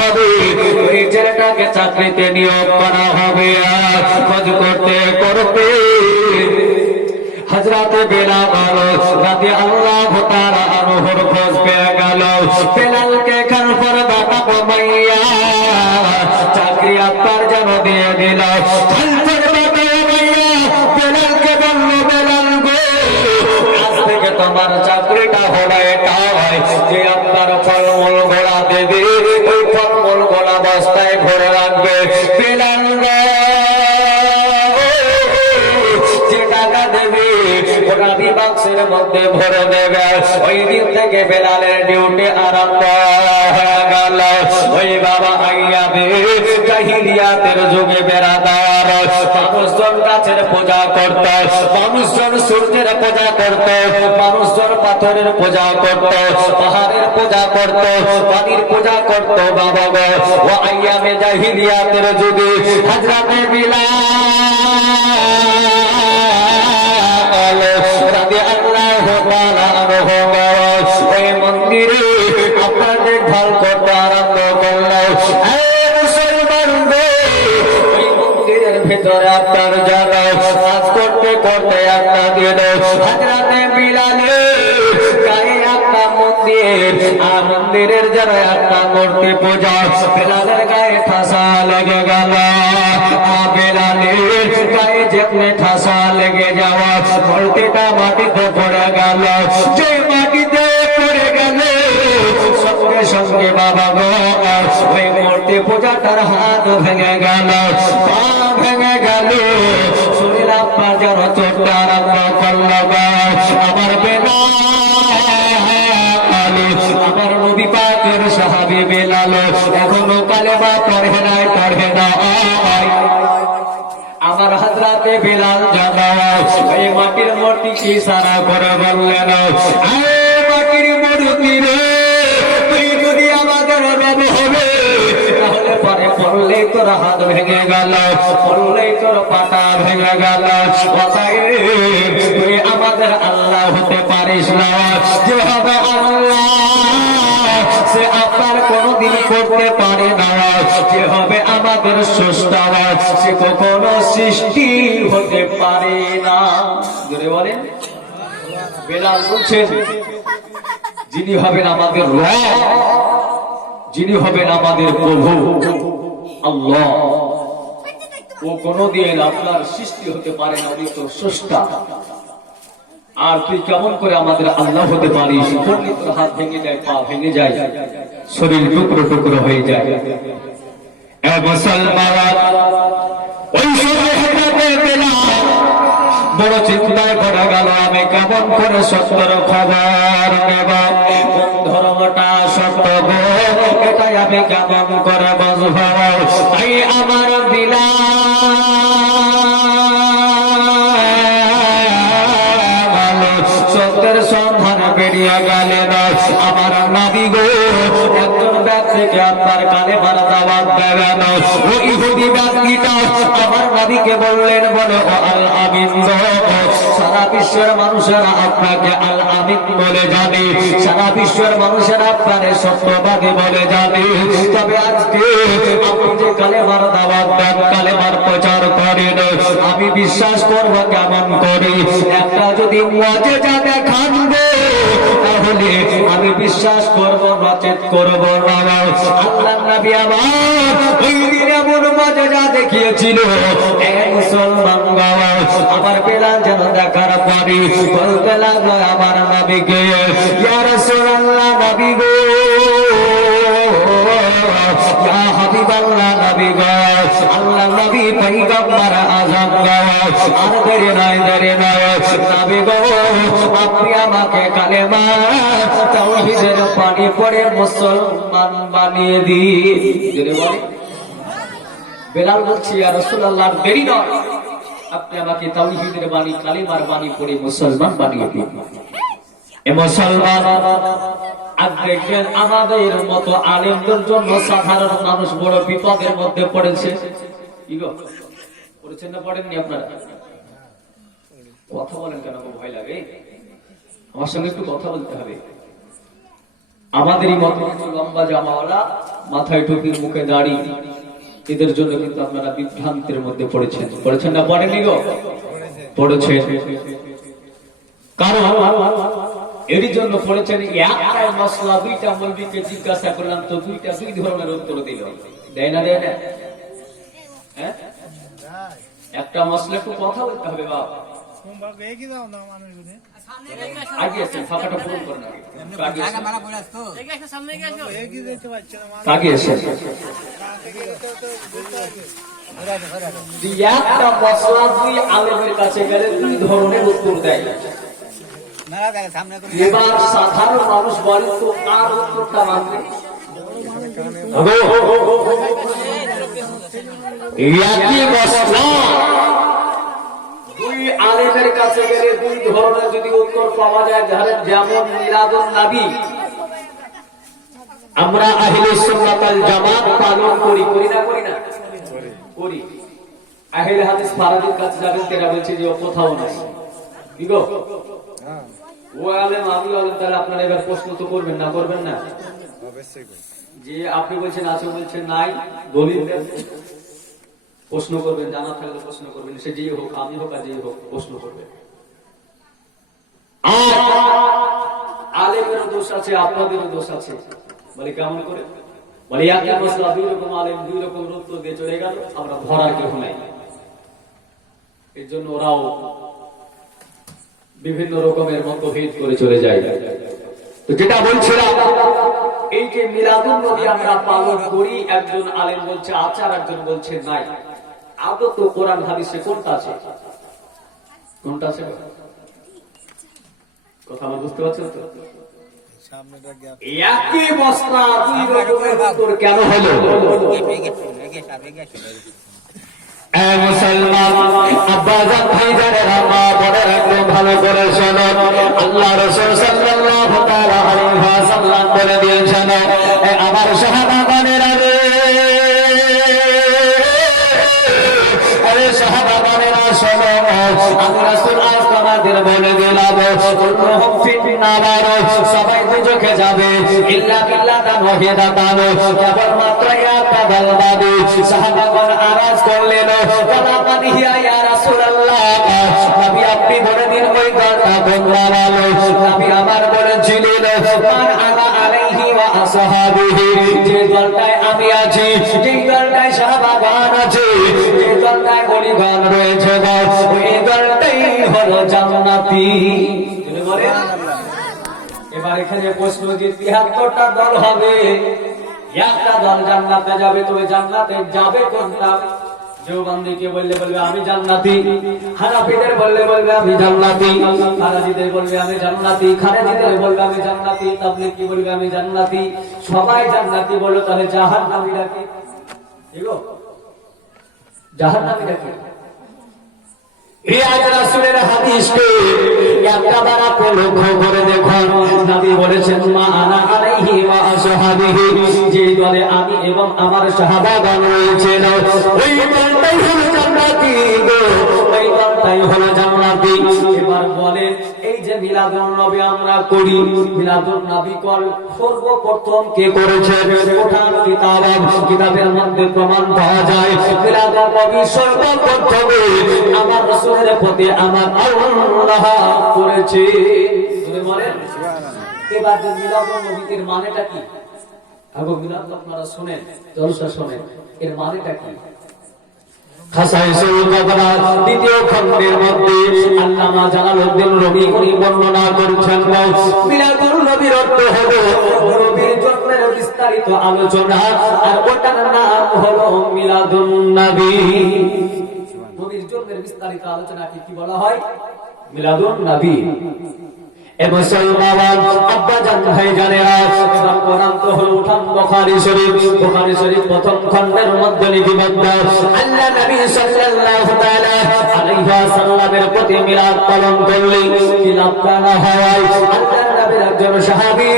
হবে, ওই ছেলেটাকে চাকরিতে নিয়োগ করা হবে। খোঁজ করতে করতে হযরতে বেলাল রাদিয়াল্লাহু তাআলা আনহুর খোঁজ পেয়ে গেল। বেলালকে খানফর বাটা কমাইয়া চাকরি আপনার যেন দিয়ে দিল। খানফর বাটা কমাইয়া বেলালকে বলল, বেলাল গো, আজ থেকে তোমার চাকরিটা হলো এটাই যে আপনার ফলমূল গোলা দেবে, ওই ফলমূল গোলা বস্তায় ভরে রাখবে। বেলাল যে টাকা দেবে ওটা বাক্সের মধ্যে ভরে দেবে। ওই দিন থেকে বেলালের ডিউটি আরম্ভ হয়ে গেল। ওই বাবা আইয়াবে জাহিলিয়াতের যুগে বেরাদার মানুষজন গাছের পূজা করত, মানুষজন সূর্যের পূজা করত, মানুষজন পাথরের পূজা করত, পাহাড়ের পূজা করত, পানির পূজা করত। বাবা গো, ও আইয়ামে জাহিলিয়াতের যুগে হযরতে বিলাল রাদিয়াল্লাহু তাআলা আনহু ওই মন্দিরে আপনার দেখভাল করতে আরম্ভ করল। ওই মন্দিরের ভিতরে আপনার জায়গা কাজ করতে করতে একটা দিন হযরতে বিলালের গায়ে একটা মন্দির, আর মন্দিরের যারা একটা মূর্তি পূজা, বেলালের গায়ে ঠাসা লেগে গেল। বেলালের গায়ে যেমনি ঠাসা লেগে যাওয়া মূর্তিটা মাটিতে পড়ে গেল। যে মাটিতে পড়ে গেল সঙ্গে সঙ্গে বাবা গো, ওই মূর্তি পূজাটার হাত ভেঙে গেল, পা ভেঙে গেল, শরীর আপনার যেন চোটটা আরম্ভ করল। আমার বেলাল, আমার নবী পাকের সাহাবী বেলাল এখনো কালেমা পড়ে নাই, পড়ে না। আমার হযরতে বিলাল জানাও এই মাটির মূর্তি কি সারা করে বললেন, মাটির মূর্তি রে, তুই যদি আমাদের নবী হবে তাহলে পরে পড়লেই তোর হাত ভেঙে গেল, পড়লেই তোর পাটা ভেঙে গেল। তুই আমাদের আল্লাহ হতে পারিস না। যে হবে আল্লাহ সে আপনার কোনদিন করতে পারে না। যে হবে আমাদের স্রষ্টা সে কখনো সৃষ্টি হতে পারে না। জোরে বলেন। বেলাল বলছেন, যিনি হবেন আমাদের রব, যিনি হবেন আমাদের প্রভু আল্লাহ, ও কোনদিন আপনার সৃষ্টি হতে পারে না, উনি তো স্রষ্টা। আর তুই কেমন করে আমাদের আল্লাহ হতে পারিস? তোর হাত ভেঙে যায়, পা ভেঙে যায়, শরীর টুকরো টুকরো হয়ে যায়। মুসলমান ওই সময় বড় চিন্তায় পড়ে গেল, আমি কেমন করে সত্যের খবর নেব, কোন ধর্মটা সত্য গো, এটাই আমি কেমন করে বুঝব। তাই আমার বিলাল সত্যের সন্ধান বেরিয়ে গেলেন। আমার নবী গো একজন ব্যক্তিকে আপনার কালেমার দাওয়াত দেবেন। ও ইহুদি ব্যক্তিটা আমার নবীকে বললেন, বলো ও আল আমিন। সারা বিশ্বের মানুষেরা আপনাকে আল আমিন বলে জানে, সারা বিশ্বের মানুষেরা আপনারে সত্যবাদী বলে জানে। তবে আজকে আপনি যে কালেমার দাওয়াত দেন, কালেমার প্রচার করেন, আমি বিশ্বাস করব কেমন করি? একটা যদি মুআজিজা দেখান গো তাহলে আমি বিশ্বাস করব, নচেত করব না। আল্লাহর নবী আমার ওই দিন এমন মুআজিজা দেখিয়েছিল, মুসলমান গাওয়া আমার বেলাল যেন দেখার পরে বলতে লাগলো আমার নবীকে, ইয়া রাসূলুল্লাহ, নবী গো, ইয়া হাবিবাল্লাহ, নবী গো, আল্লাহ নবী পয়গম্বর আযম গো, আর দেরি নয়, দেরি নয়, নবী গো, আপনি আমাকে কালেমা তাওহীদের পানি পড়ে মুসলমান বানিয়ে দিন। বেলাল বলছি, ইয়া রাসূলুল্লাহ, দেরি নয়, আপনি আমাকে তাওহীদের বাণী, কালেমার বাণী পড়ে মুসলমান বানিয়ে দিন। এ মুসলমান আজ দেখবেন আমাদের মতো আলেমদের জন্য সাধারণ মানুষ বড় বিপদের মধ্যে পড়েছে। কি গো, পড়েছেন না পড়েননি? আপনারা কথা বলেন কেন? ভয় লাগে? আমার সঙ্গে একটু কথা বলতে হবে। আমাদেরই মতো কিছু লম্বা জামাওয়ালা, মাথায় টুপির, মুখে দাড়ি, এদের জন্য কিন্তু আপনারা বিভ্রান্তের মধ্যে পড়েছেন না পড়েনি গো? পড়েছেন। কারণ এর জন্য পড়েছেন একটাই মশলা, দুইটা মৌলবীকে জিজ্ঞাসা করলাম তো দুই ধরনের উত্তর দিল। দেয় না? হ্যাঁ, একটা মশলা একটু কথা বলতে হবে বাবা। আগে আসছে, ফাঁকাটা পূরণ করেন আগে। একটা মশলা দুই আলেমের কাছে গেলে দুই ধরনের উত্তর দেয়। এবার সাধারণ মানুষ বলে তো কার উত্তরটা মানবে? একই মশলা দুই আলেমের কাছে গেলে দুই ধরনের যদি উত্তর পাওয়া যায়, যেমন মিলাদুন নবী আমরা আহলে সুন্নাত ওয়াল জামাত পালন করি না? করি। আহলে হাদিস ফারাদির কাছে যাবেন, তারা বলছে যে ও কোথাও নাই। কি গো? ও আলেম আমি আলেম, তাহলে আপনারা এবার প্রশ্ন তো করবেন না? যে আপনি বলছেন আছে, বলছেন নাই, দলিল দেন, প্রশ্ন করবেন, জানা থাকলে প্রশ্ন করবেন, সে যেই হোক, আমি হোক আর যেই হোক, প্রশ্ন করবেন। আলেমেরও দোষ আছে, আপনাদেরও দোষ আছে। বলে কেমন করে? বলে একই মশলা দুই রকম আলেম দুই রকম উত্তর দিয়ে চলে গেল, আমরা ধরার কেউ নাই। এর জন্য ওরাও বিভিন্ন রকমের মতভেদ করে চলে যায়। তো যেটা বলছিলাম, এই যে মিলাদুন নবী আমরা পালন করি, একজন আলেম বলছে আছে আর একজন বলছে নাই। আদৌ তো কোরআন হাদিসে কোনটা আছে? কথা আমার বুঝতে পারছেন তো? একই মশলা দুই রকমের উত্তর কেন হলো? মুসলমান আব্বাজান ভাইজানেরা, মা বোনেরা, একদম ভালো করে শোনো। আল্লাহ রাসূল সাল্লাল্লাহু তাআলা আলাইহি ওয়াসাল্লাম বলে দিয়েছেন, আমার সাহাবাগণেরা রে, আরে সাহাবাগণেরা শোনো, আমি রাসূল আজ তোমাদের বলে দিলাম, কুল্লুহুম ফিন্নার, সবাই দুজকে যাবে, ইল্লা বিল্লাতান ওয়াহিদাতান, কেবলমাত্র একটা দল বাদে। সাহাবাগণ আওয়াজ করলেন, ওয়ালা মান হিয়া ইয়া রাসূলুল্লাহ, নবী আপনি বলে দিন ওই দলটা কোন দল? নবী আমার বলেছিলেন, মান আনা আলাইহি ওয়া আসহাবিহি, যে দলটায় আমি আছি, যে দলটায় সাহাবাগণ আছে, যে দলটায় ওলিগণ রয়েছে, ওই দলটাই হলো জান্নাতি। এবার এখানে প্রশ্ন, যে ৭৩টা দল হবে, একটা দল জান্নাতে যাবে, তবে জান্নাতে যাবে কোনটা? দেওবন্দিকে বললে বলবে আমি জান্নাতি, হানাফিদের বললে বলবে আমি জান্নাতি, ফারাজিদের বলবে আমি জান্নাতি, খারেজিদের বলবে আমি জান্নাতি, তাবলীগী বলবে আমি জান্নাতি। সবাই জান্নাতি বললো, তাহলে জাহান্নামীরা কে? জাহান্নামীরা কে? রাসূলের হাদিসকে একবার লক্ষ্য করে দেখুন, নবী বলেছেন, মা আনা আলাইহি ওয়া আসহাবিহি, যে দলে আমি এবং আমার সাহাবাগণ রয়েছেন, ওই দলটাই হলো জান্নাতি গো, ওই দলটাই হলো জান্নাতি। এবার বলেন, এই যে মিলাদুন নবী আমরা করি, মিলাদুন নবী সর্বপ্রথম কে করেছেন? কোরআন কিতাবের মধ্যে প্রমাণ পাওয়া যায়, মিলাদুন নবী সর্বপ্রথম আমার রাসূলের প্রতি আমার আল্লাহ করেছে। বলেন, এবার যে মিলাদুন নবীর মানেটা কি? আগে মিলাদ আপনারা শুনেন, জলসা শুনেন, এর মানেটা কি? খাসাইসুল কবরাত দ্বিতীয় খণ্ডের মধ্যে আল্লামা জালালউদ্দিন রুমি বর্ণনা করেছেন, মিলাদুন নবীর অর্থ হলো নবীর জন্মের বিস্তারিত আলোচনা, আর ওটার নাম হলো মিলাদুন নবী। নবীর জন্মের বিস্তারিত আলোচনাকে কি বলা হয়? মিলাদুন নবী। মুসলমান আব্বাজান ভাইজানেরা, এবার কোরআন তো হলো উঠান বুখারী শরীফ প্রথম খণ্ডের মধ্যে লিপিবদ্ধ, আল্লাহ নবী সাল্লাল্লাহু তাআলা আলাইহি ওয়াসাল্লামের প্রতি মিলাদ পালন করলে মিলাদ পালন হয়। আল্লাহ নবীর একজন সাহাবী,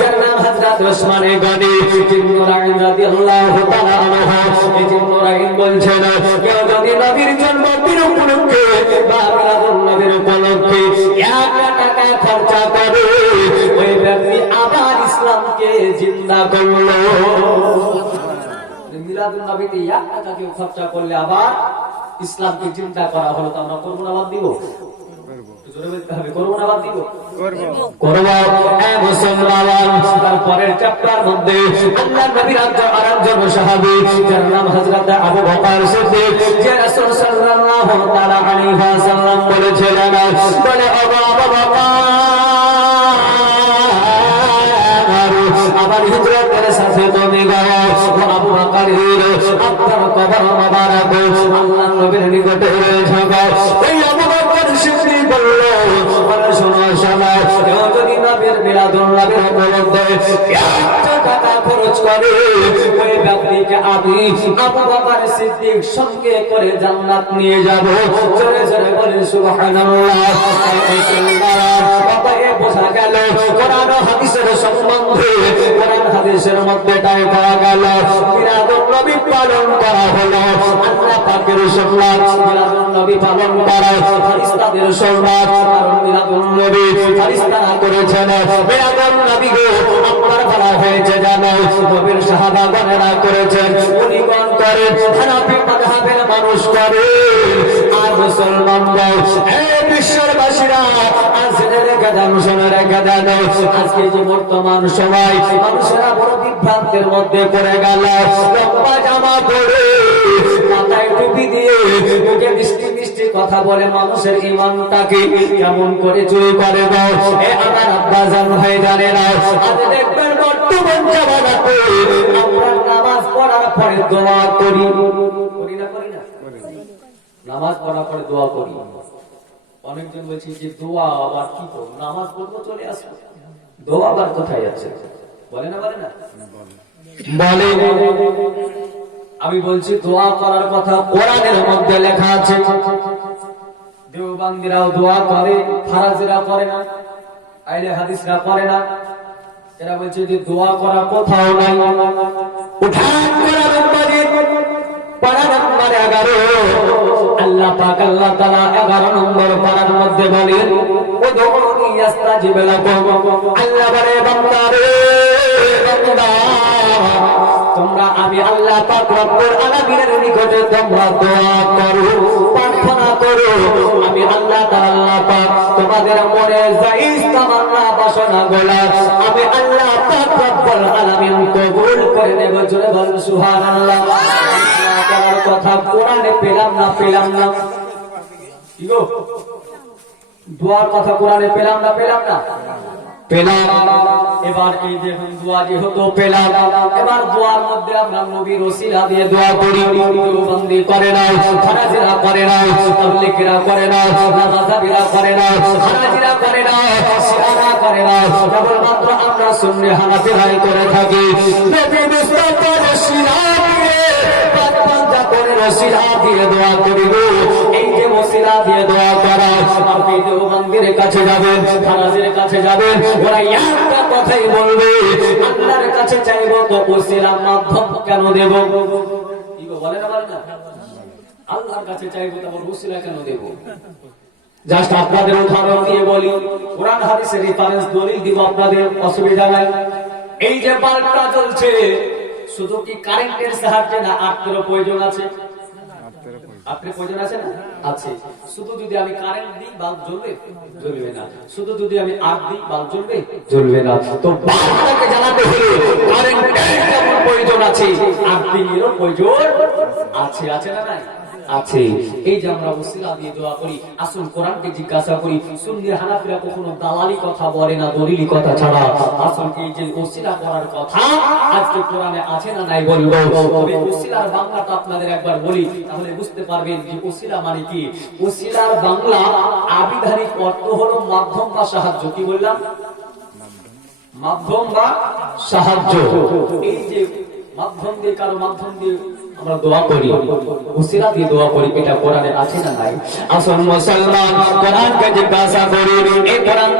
যার নাম হযরত উসমান গনি জিন্নুরাইন রাদিয়াল্লাহু তাআলা আনহু, এই জিন্নুরাইন বলছেন, কেউ যদি নবীর জন্মদিন উপলক্ষে বা মিলাদুন নবীর উপলক্ষে 1 টাকা খরচা করে, ওই ব্যক্তি আবার ইসলাম চিন্তা করলো মিলাদুন নবীতে 1 টাকা কেউ খরচা করলে আবার ইসলামকে চিন্তা করা হলো, তো আমরা করবো না বাদ দিব? তারপরের চ্যাপ্টার মধ্যে আল্লাহ নবীর আরেকজন সাহাবী যার নাম হযরত আবু বকর সিদ্দিক, যে রাসূল সাল্লাল্লাহু তাআলা আলাইহি ওয়াসাল্লাম বলেছিলেন, বলে আবু বকর আবার হিজরতের সাথে তুমি গাও, আবু বকর আপনার কবর মোবারক আল্লাহ নবীর নিকটে ঝাঁকাও। এই আবু বকর সিদ্দিক বলল, শোনো শোনো, কেউ যদি নবীর মিলাদুন নবীর উপলক্ষে 1 টাকা খরচ করে, ওই ব্যক্তিকে আমি আবু বকর সিদ্দিক সঙ্গে করে জান্নাত নিয়ে যাব। জোরে জোরে বলেন সুবহানাল্লাহ। বোঝা গেল কোরআন হাদিসের সম্বন্ধে, কোরআন হাদিসের মধ্যে এটাই পাওয়া গেল মিলাদুন নবী পালন করা হলো আল্লাহ পাকের সুন্নাত। মিলাদুন নবী পালন করা ফেরেশতাদের সুন্নাত, কারণ মিলাদুন নবী ফেরেশতারা করেছেন। মিলাদুন নবী গো আপনার বলা হয়েছে জানো, নবীর সাহাবাগণেরা করেছেন, উনিগণ করেন, হানাফি মাযহাবের মানুষ করে, আর মুসলমানরাও এই বিশ্ববাসীরা আজ রেখে দেন, শুনে রেখে দেন। আজকে যে বর্তমান সময় মানুষেরা বড় বিভ্রান্তের মধ্যে পড়ে গেল, লম্বা জামা পরে মাথায় টুপি দিয়ে মুখে মিষ্টি মিষ্টি কথা বলে মানুষের ঈমানটাকে কেমন করে চুরি করে দাও। এ আমার আব্বাজান ভাইজানেরা, আজ দেখবেন বর্তমান জামানাতে আমরা নামাজ পড়ার পরে দোয়া করি, করি না করি না? নামাজ পড়ার পরে দোয়া করি। অনেকজন বলছে যে দোয়া আবার কি করবো, নামাজ পড়বো চলে আসবো, দোয়া আবার কোথায় আছে? বলে না বলে না বলে। আমি বলছি দোয়া করার কথা কোরআনের মধ্যে লেখা আছে। দেওবন্দিরাও দোয়া করে, ফারাজিরা করে না, আহলে হাদিসরা করে না। এরা বলছে যে দোয়া করা কোথাও নাই। উঠান কোরআন মাজিদ পারা নম্বর 11, আল্লাহ পাক আল্লাহ তাআলা 11 নম্বর পারার মধ্যে বলেন, উদউনি ইস্তাজিব লাকুম। আল্লাহ বলে বান্দারে, বান্দা তোমরা আমি আল্লাহ পাক রব্বুল আলামিনের নিকটে তোমরা দোয়া করো, প্রার্থনা করো, আমি আল্লাহ তাআলা পাক তোমাদের মনে জায়েজ তামান্না বাসনা গোলা আমি আল্লাহ পাক রব্বুল আলামিন কবুল করে নেব। জোরে বলুন সুবহানাল্লাহ। করার কথা কোরআনে পেলাম না, পেলাম না কি গো? দোয়ার কথা কোরআনে পেলাম না, পেলাম না, পেলাম। এবার এই দেখুন দোয়া যেহেতু পেলাম, এবার দোয়ার মধ্যে আমরা নবীর ওসিলা দিয়ে দোয়া করি। দেওবন্দি করে না, ফারাজিরা করে না, তাবলীগীরা করে না, নামাজাবিরা করে না, হানাফিরা করে না, শিয়ারা করে না, কেবলমাত্র আমরা সুন্নি হানাফিরাই করে থাকি। নবী মুস্তাফার ওসিলা দিয়ে পাঁচটা করে ওসিলা দিয়ে দোয়া করি গো। এই যে ওসিলা দিয়ে দোয়া করা, আপনি দেওবন্দির কাছে যাবেন, ফারাজির কাছে যাবেন, ওরা একটা কথাই বলবে, আল্লাহর কাছে চাইবো তো ওসিলা মাধ্যম কেন দেব? কি গো বলে না বলে না? আল্লাহর কাছে চাইবো তো ওসিলা কেন দেব? জাস্ট আপনাদের উদাহরণ দিয়ে বলি, কোরআন হাদিসের রেফারেন্স দলিল দিব, আপনাদের অসুবিধা নাই। এই যে বাল্বটা জ্বলছে, শুধু কি কারেন্টের সাহায্যে না আত্মেরও প্রয়োজন আছে? আপনার প্রয়োজন আছে না? আছে। শুধু যদি আমি কারেন্ট দিই বাল্ব জ্বলবে? জ্বলবে না। শুধু যদি আমি আগ দিই বাল্ব জ্বলবে? জ্বলবে না। তো বাল্বটাকে জ্বালাতে হলে কারেন্টের যেমন প্রয়োজন আছে, আর্থিংয়েরও প্রয়োজন আছে, আছে না নাই? আছে। এই যে আমরা ওসিলা দিয়ে দোয়া করি, আসল কোরআনকে জিজ্ঞাসা করি। সুন্নি হানাফিরা কখনো দালালি কথা বলে না, দলিলি কথা ছাড়া। আসল এই যে ওসিলা করার কথা আজকে কোরআনে আছে না নাই বলবো। তবে ওসিলার বাংলাটা আপনাদের একবার বলি, তাহলে বুঝতে পারবেন যে ওসিলা মানে কি। ওসিলার বাংলা আবিধানিক অর্থ হলো মাধ্যম বা সাহায্য। কি বললাম? মাধ্যম বা সাহায্য। এই যে মাধ্যম দিয়ে, কারো মাধ্যম দিয়ে আমরা দোয়া করি, ওসিলা দিয়ে দোয়া করি, এটা কোরআনে আছে না নাই? আসল মুসলমান কোরআনকে জিজ্ঞাসা করি, এই কোরআন